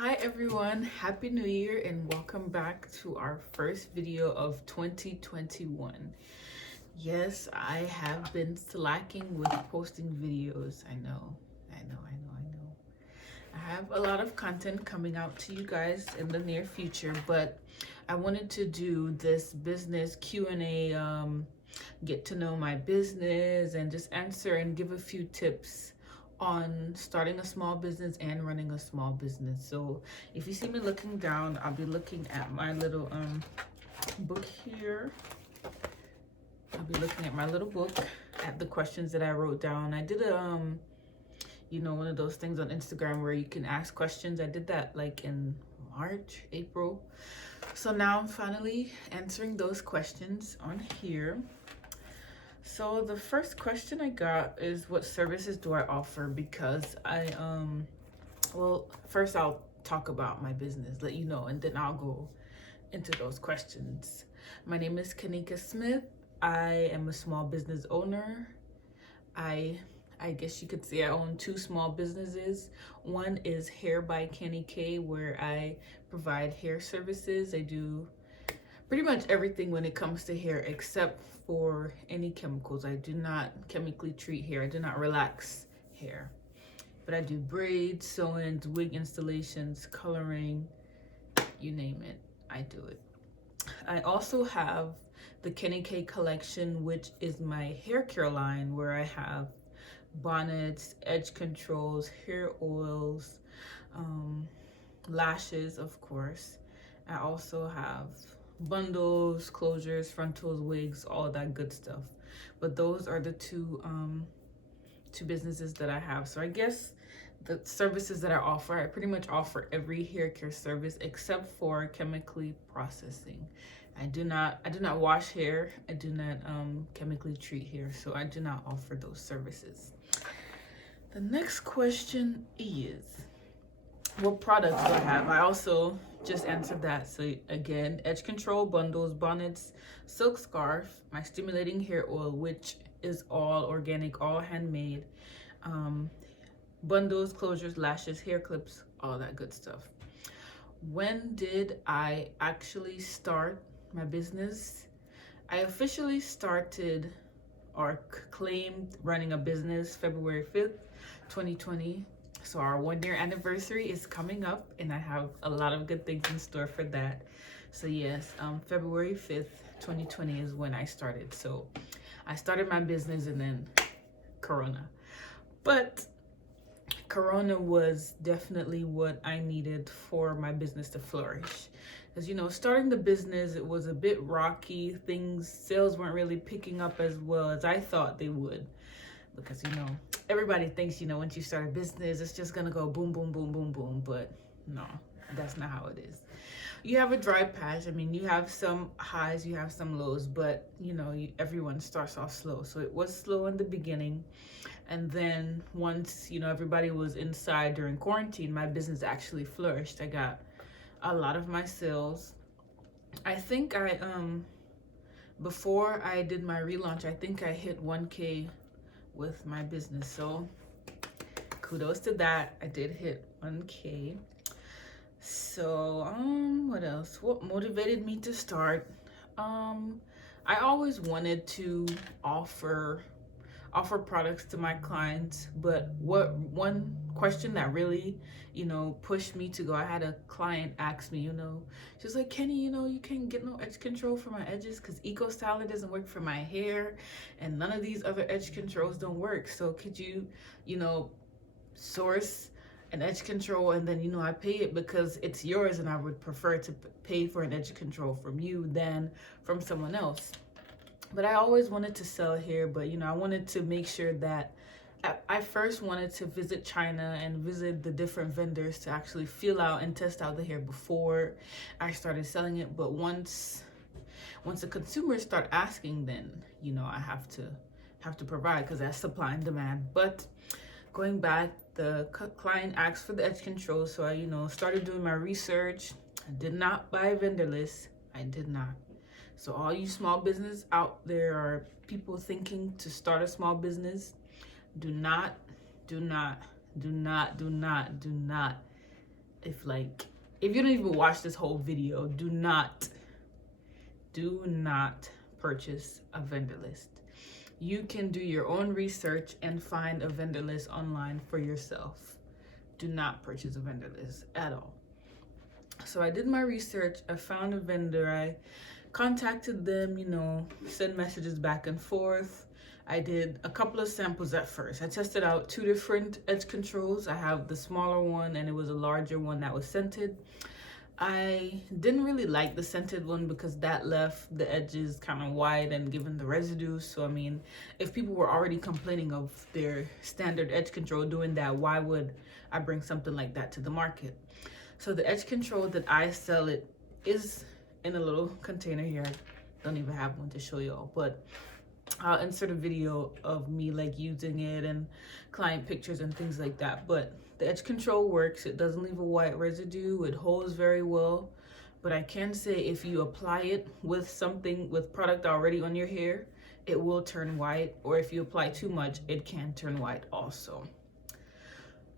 Hi everyone, Happy New Year and welcome back to our first video of 2021. Yes, I have been slacking with posting videos. I know. I have a lot of content coming out to you guys in the near future, but I wanted to do this business Q&A, get to know my business and just answer and give a few tips on starting a small business and running a small business. So if you see me looking down, I'll be looking at my little book here. I'll be looking at my little book at the questions that I wrote down. I did a one of those things on Instagram where you can ask questions. I did that like in March, April. So now I'm finally answering those questions on here. So the first question I got is, what services do I offer? Because well, first I'll talk about my business, let you know, and then I'll go into those questions. My name is KenniKay Smith. I am a small business owner. I guess you could say I own two small businesses. One is HairByKenniKay, where I provide hair services. I do pretty much everything when it comes to hair except for any chemicals. I do not chemically treat hair. I do not relax hair. But I do braids, sew-ins, wig installations, coloring, you name it, I do it. I also have the KenniKay collection, which is my hair care line, where I have bonnets, edge controls, hair oils, lashes, of course. I also have bundles, closures, frontals, wigs, all of that good stuff. But those are the two businesses that I have. So I guess the services that I offer, I pretty much offer every hair care service except for chemically processing. I do not wash hair. I do not chemically treat hair, so I do not offer those services. The next question is, what products do I have? I also just answered that. So again, edge control, bundles, bonnets, silk scarf, my stimulating hair oil, which is all organic, all handmade, bundles, closures, lashes, hair clips, all that good stuff. When did I actually start my business? I officially started or claimed running a business February 5th, 2020. So our 1-year anniversary is coming up and I have a lot of good things in store for that. So yes, February 5th, 2020 is when I started. So I started my business and then Corona. But Corona was definitely what I needed for my business to flourish. Because, starting the business, it was a bit rocky. Sales weren't really picking up as well as I thought they would. Because, everybody thinks, once you start a business, it's just going to go boom, boom, boom, boom, boom. But no, that's not how it is. You have a dry patch. I mean, you have some highs, you have some lows, but, everyone starts off slow. So it was slow in the beginning. And then once, everybody was inside during quarantine, my business actually flourished. I got a lot of my sales. I think before I did my relaunch, I think I hit 1K with my business. So kudos to that. I did hit 1K. So what else? What motivated me to start? I always wanted to offer products to my clients, but one question that really pushed me to go, I had a client ask me, she was like, Kenny, you can't get no edge control for my edges because Eco Styler doesn't work for my hair and none of these other edge controls don't work, so could you source an edge control and then I pay it because it's yours, and I would prefer to pay for an edge control from you than from someone else. But I always wanted to sell hair, but I wanted to make sure that I first wanted to visit China and visit the different vendors to actually feel out and test out the hair before I started selling it. But once the consumers start asking, then I have to provide, because that's supply and demand. But going back, the client asked for the edge control, so I started doing my research. I did not buy a vendor list. I did not. So all you small business out there, or people thinking to start a small business, do not if you don't even watch this whole video, do not purchase a vendor list. You can do your own research and find a vendor list online for yourself. Do not purchase a vendor list at all. So I did my research, I found a vendor, I contacted them, send messages back and forth. I did a couple of samples at first. I tested out 2 different edge controls. I have the smaller one and it was a larger one that was scented. I didn't really like the scented one because that left the edges kind of wide and given the residue. So I mean, if people were already complaining of their standard edge control doing that, why would I bring something like that to the market? So the edge control that I sell, it is in a little container here. I don't even have one to show y'all, but I'll insert a video of me using it and client pictures and things like that. But the edge control works. It doesn't leave a white residue. It holds very well. But I can say if you apply it with product already on your hair, it will turn white. Or if you apply too much, it can turn white also.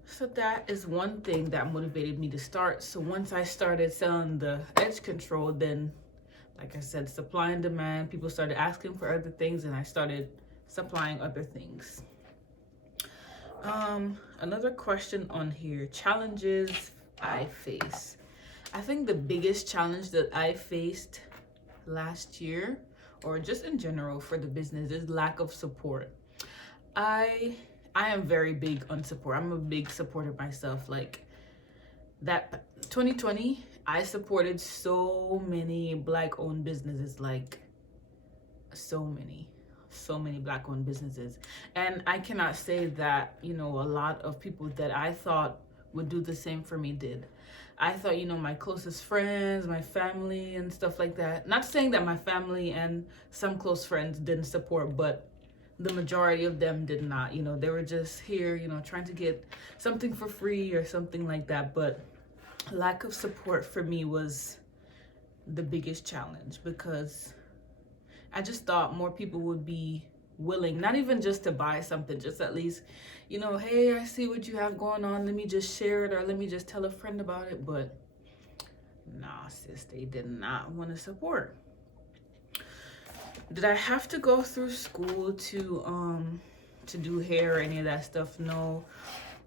So that is one thing that motivated me to start. So once I started selling the edge control, then like I said, supply and demand, people started asking for other things and I started supplying other things. Another question on here, challenges I face. I think the biggest challenge that I faced last year, or just in general for the business, is lack of support. I am very big on support. I'm a big supporter myself. That 2020, I supported so many Black-owned businesses, so many Black-owned businesses. And I cannot say that, a lot of people that I thought would do the same for me did. I thought, my closest friends, my family and stuff like that. Not saying that my family and some close friends didn't support, but the majority of them did not. They were just here, trying to get something for free or something like that. But lack of support for me was the biggest challenge, because I just thought more people would be willing, not even just to buy something, just at least, hey, I see what you have going on, let me just share it, or let me just tell a friend about it. But nah, sis, they did not want to support. Did I have to go through school to do hair or any of that stuff? No.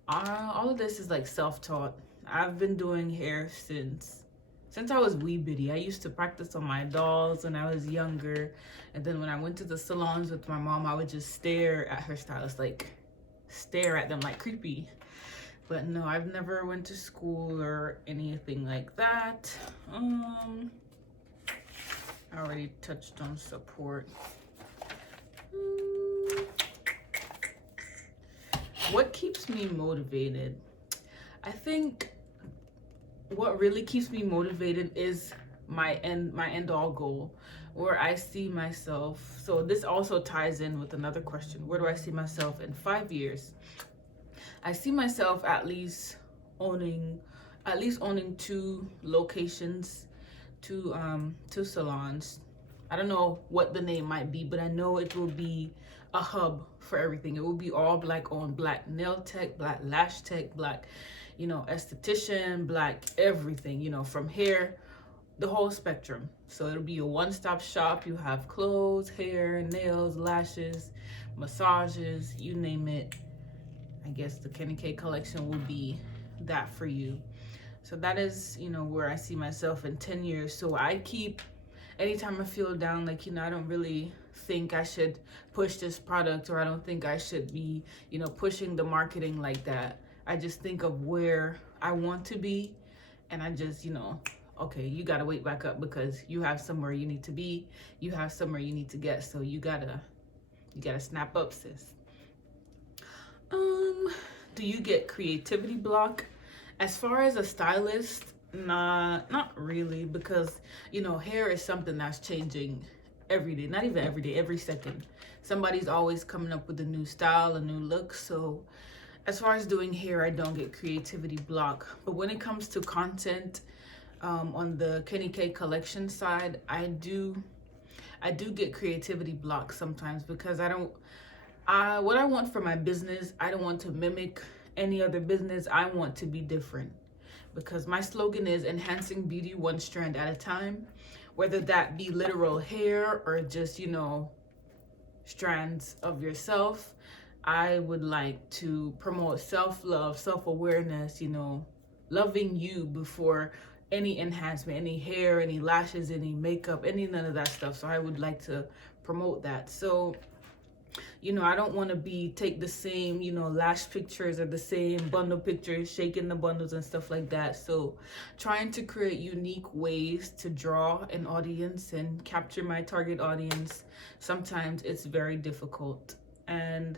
All of this is self-taught. I've been doing hair since I was wee bitty. I used to practice on my dolls when I was younger. And then when I went to the salons with my mom, I would just stare at her stylists, stare at them creepy. But no, I've never went to school or anything like that. I already touched on support. What keeps me motivated? I think what really keeps me motivated is my end all goal, where I see myself. So this also ties in with another question. Where do I see myself in 5 years? I see myself at least owning 2 locations, 2 salons. I don't know what the name might be, but I know it will be a hub for everything. It will be all Black-owned, Black nail tech, Black lash tech, Black esthetician, Black everything, from hair, the whole spectrum. So it'll be a one-stop shop. You have clothes, hair, nails, lashes, massages, you name it. I guess the KenniKay collection will be that for you. So that is, where I see myself in 10 years. So I keep, anytime I feel down, I don't really think I should push this product, or I don't think I should be, pushing the marketing like that. I just think of where I want to be, and I just, okay, you gotta wait back up because you have somewhere you need to be, you have somewhere you need to get, so you gotta snap up, sis. Do you get creativity block? As far as a stylist, not really, because hair is something that's changing every day. Not even every day, every second. Somebody's always coming up with a new style, a new look. So as far as doing hair, I don't get creativity block. But when it comes to content, on the KenniKay collection side, I do get creativity block sometimes, because what I want for my business, I don't want to mimic any other business. I want to be different, because my slogan is enhancing beauty one strand at a time, whether that be literal hair or just, you know, strands of yourself. I would like to promote self-love, self-awareness, you know, loving you before any enhancement, any hair, any lashes, any makeup, any none of that stuff. So I would like to promote that. So, you know, I don't want to take the same, you know, lash pictures or the same bundle pictures, shaking the bundles and stuff like that. So trying to create unique ways to draw an audience and capture my target audience, sometimes it's very difficult. And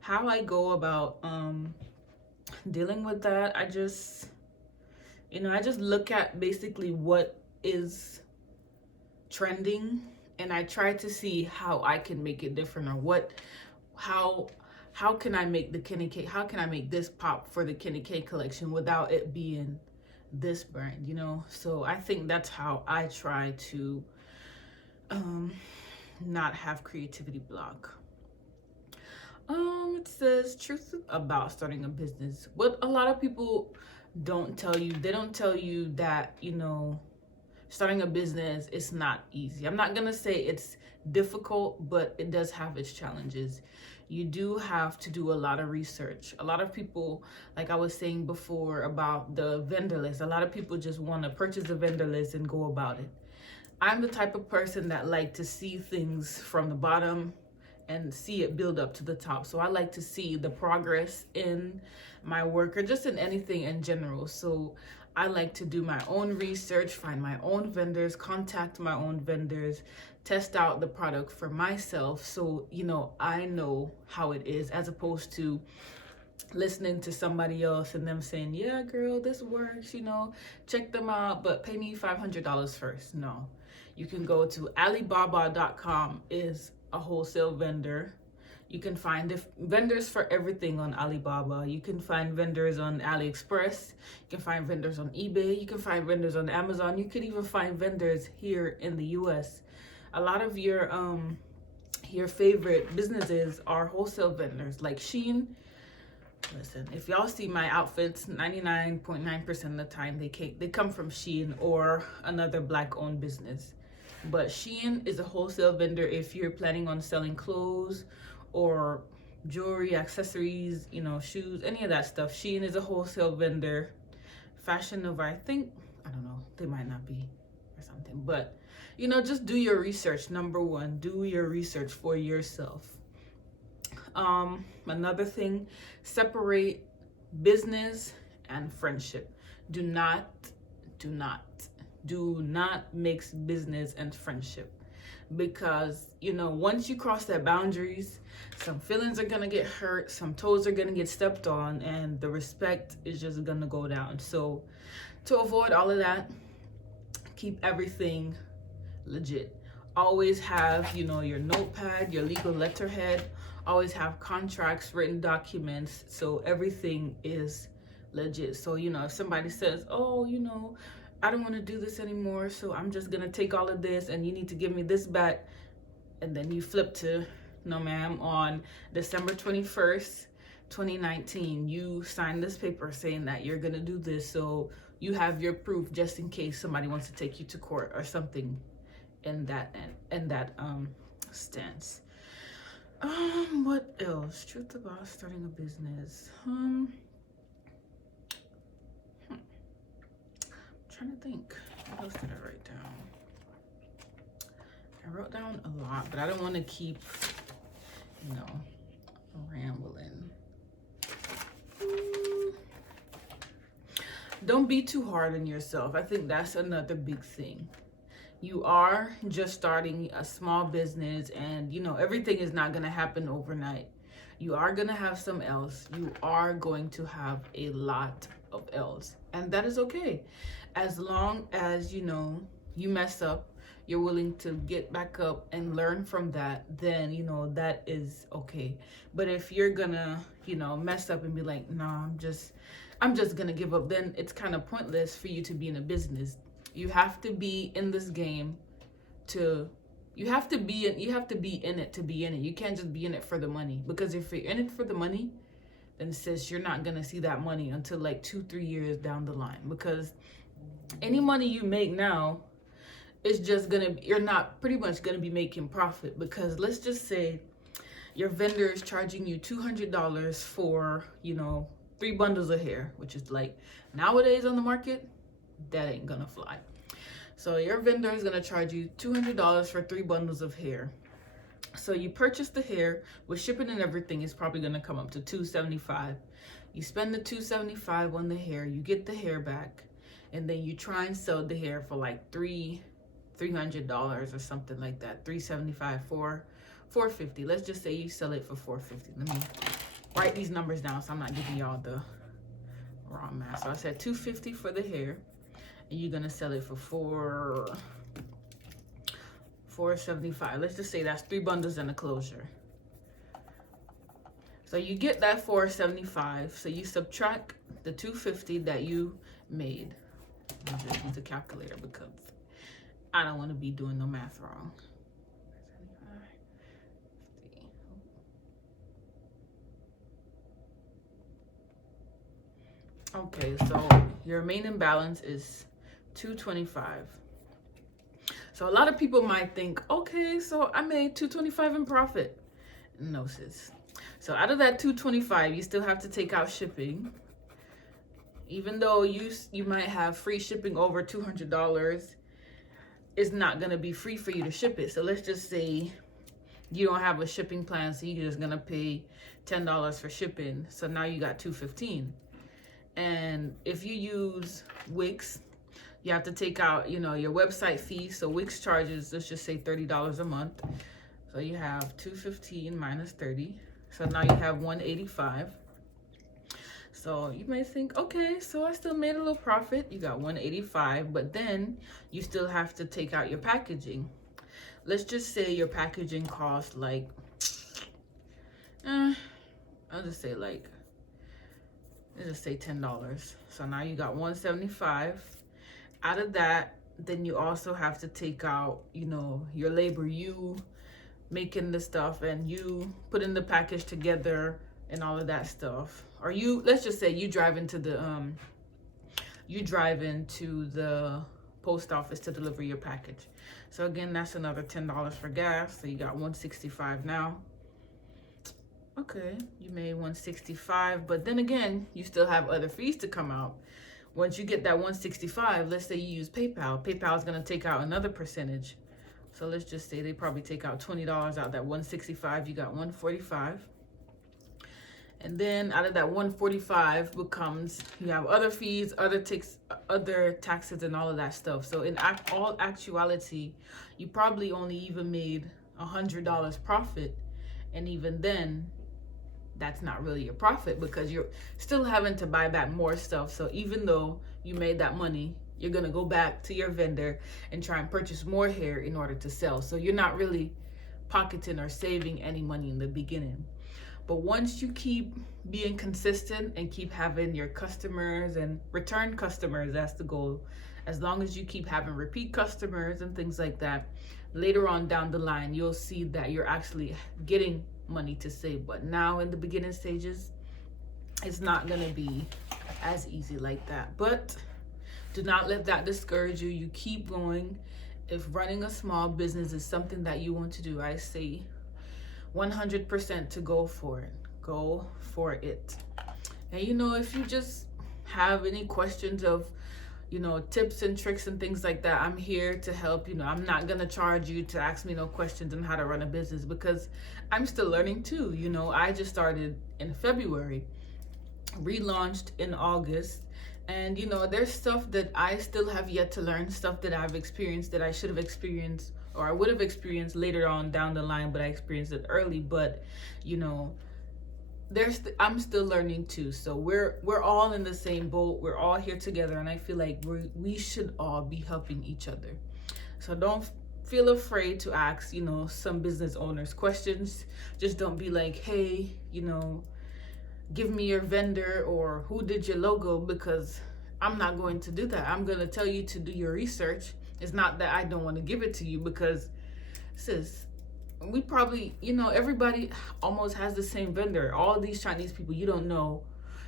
how I go about dealing with that, I just, you know, I just look at basically what is trending, and I try to see how I can make it different, or how can I make the KenniKay, how can I make this pop for the KenniKay collection without it being this brand, you know? So I think that's how I try to not have creativity block. It says truth about starting a business. What a lot of people don't tell you, they don't tell you that, you know, starting a business is not easy. I'm not gonna say it's difficult, but it does have its challenges. You do have to do a lot of research. A lot of people, like I was saying before about the vendor list, a lot of people just want to purchase a vendor list and go about it. I'm the type of person that like to see things from the bottom and see it build up to the top. So I like to see the progress in my work, or just in anything in general. So I like to do my own research, find my own vendors, contact my own vendors, test out the product for myself. So, you know, I know how it is, as opposed to listening to somebody else and them saying, yeah, girl, this works, you know, check them out, but pay me $500 first. No, you can go to Alibaba.com is a wholesale vendor. You can find vendors for everything on Alibaba. You can find vendors on AliExpress. You can find vendors on eBay. You can find vendors on Amazon. You could even find vendors here in the US. A lot of your favorite businesses are wholesale vendors, like Shein. Listen, if y'all see my outfits, 99.9% of the time they come from Shein or another Black-owned business. But Shein is a wholesale vendor if you're planning on selling clothes or jewelry, accessories, you know, shoes, any of that stuff. Shein is a wholesale vendor. Fashion Nova, I think, I don't know, they might not be or something. But, you know, just do your research. Number one, do your research for yourself. Another thing, separate business and friendship. Do not mix business and friendship, because, you know, once you cross that boundaries, some feelings are gonna get hurt, some toes are gonna get stepped on, and the respect is just gonna go down. So to avoid all of that, keep everything legit. Always have, you know, your notepad, your legal letterhead. Always have contracts, written documents, so everything is legit. So, you know, if somebody says, oh, you know, I don't want to do this anymore, so I'm just gonna take all of this and you need to give me this back, and then you flip to, no ma'am, on December 21st 2019 you signed this paper saying that you're gonna do this, so you have your proof just in case somebody wants to take you to court or something in that stance. What else? Truth about starting a business. Trying to think, what else did I write down? I wrote down a lot, but I don't want to keep, you know, rambling. Don't be too hard on yourself. I think that's another big thing. You are just starting a small business, and, you know, everything is not going to happen overnight. You are going to have some L's. You are going to have a lot of L's, and that is okay. As long as, you know, you mess up, you're willing to get back up and learn from that, then, you know, that is okay. But if you're gonna, you know, mess up and be like, no, I'm just gonna give up, then it's kind of pointless for you to be in a business. You have to be in this game you have to be in it to be in it. You can't just be in it for the money, because if you're in it for the money, then sis, you're not gonna see that money until like 2-3 years down the line, because any money you make now is just gonna, you're not pretty much gonna be making profit. Because let's just say your vendor is charging you $200 for, you know, 3 bundles of hair, which is like nowadays on the market, that ain't gonna fly. So your vendor is gonna charge you $200 for 3 bundles of hair. So you purchase the hair with shipping and everything, is probably gonna come up to $275. You spend the $275 on the hair, you get the hair back, and then you try and sell the hair for like $300 or something like that. $375, $450. Let's just say you sell it for $450. Let me write these numbers down so I'm not giving y'all the wrong math. So I said $250 for the hair, and you're gonna sell it for $475. Let's just say that's 3 bundles and a closure. So you get that $475. So you subtract the $250 that you made. I just use a calculator because I don't want to be doing no math wrong. Okay, so your remaining balance is $225. So a lot of people might think, okay, so I made $225 in profit. No, sis. So out of that $225, you still have to take out shipping. Even though you might have free shipping over $200, it's not gonna be free for you to ship it. So let's just say you don't have a shipping plan, so you're just gonna pay $10 for shipping. So now you got $215. And if you use Wix, you have to take out, you know, your website fee. So Wix charges, let's just say $30 a month. So you have $215 minus 30. So now you have $185. So you may think, okay, so I still made a little profit. You got $185, but then you still have to take out your packaging. Let's just say your packaging costs like, I'll just say like, let's just say $10. So now you got $175. Out of that, then you also have to take out, you know, your labor, you making the stuff and you putting the package together and all of that stuff. Or you, let's just say you drive into the post office to deliver your package. So again, that's another $10 for gas. So you got $165 now. Okay, you made $165, but then again, you still have other fees to come out. Once you get that $165, let's say you use PayPal. PayPal is gonna take out another percentage. So let's just say they probably take out $20 out that $165. You got $145. And then out of that $145 becomes, you have other fees, other taxes and all of that stuff. So in all actuality, you probably only even made $100 profit. And even then, that's not really your profit because you're still having to buy back more stuff. So even though you made that money, you're gonna go back to your vendor and try and purchase more hair in order to sell. So you're not really pocketing or saving any money in the beginning. But once you keep being consistent and keep having your customers and return customers, that's the goal. As long as you keep having repeat customers and things like that, later on down the line, you'll see that you're actually getting money to save. But now in the beginning stages, it's not gonna be as easy like that. But do not let that discourage you. You keep going. If running a small business is something that you want to do, I say 100% to go for it. Go for it. And you know, if you just have any questions of, you know, tips and tricks and things like that, I'm here to help. You know, I'm not gonna charge you to ask me no questions on how to run a business because I'm still learning too. You know, I just started in February, relaunched in August, and you know, there's stuff that I still have yet to learn, stuff that I've experienced that I should have experienced or I would have experienced later on down the line, but I experienced it early. But you know, I'm still learning too. So we're all in the same boat. We're all here together, and I feel like we should all be helping each other. So don't feel afraid to ask, you know, some business owners questions. Just don't be like, hey, you know, give me your vendor or who did your logo, because I'm not going to do that. I'm going to tell you to do your research. It's not that I don't want to give it to you, because sis, we probably, you know, everybody almost has the same vendor. All these Chinese people, you don't know,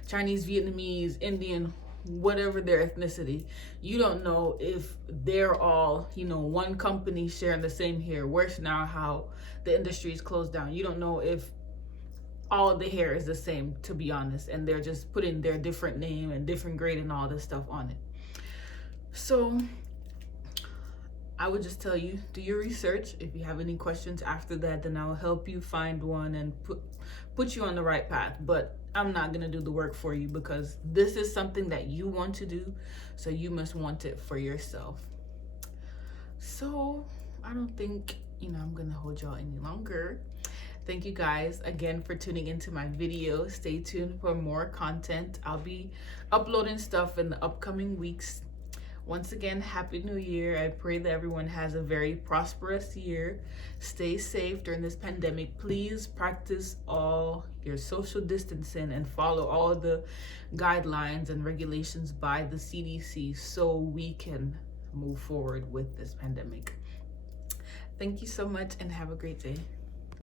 Chinese, Vietnamese, Indian, whatever their ethnicity, you don't know if they're all, you know, one company sharing the same hair. Worse now how the industry is closed down. You don't know if all of the hair is the same, to be honest, and they're just putting their different name and different grade and all this stuff on it. So I would just tell you, do your research. If you have any questions after that, then I'll help you find one and put you on the right path. But I'm not gonna do the work for you, because this is something that you want to do, so you must want it for yourself. So I don't think, you know, I'm gonna hold y'all any longer. Thank you guys again for tuning into my video. Stay tuned for more content. I'll be uploading stuff in the upcoming weeks. Once again, Happy New Year. I pray that everyone has a very prosperous year. Stay safe during this pandemic. Please practice all your social distancing and follow all the guidelines and regulations by the CDC so we can move forward with this pandemic. Thank you so much and have a great day.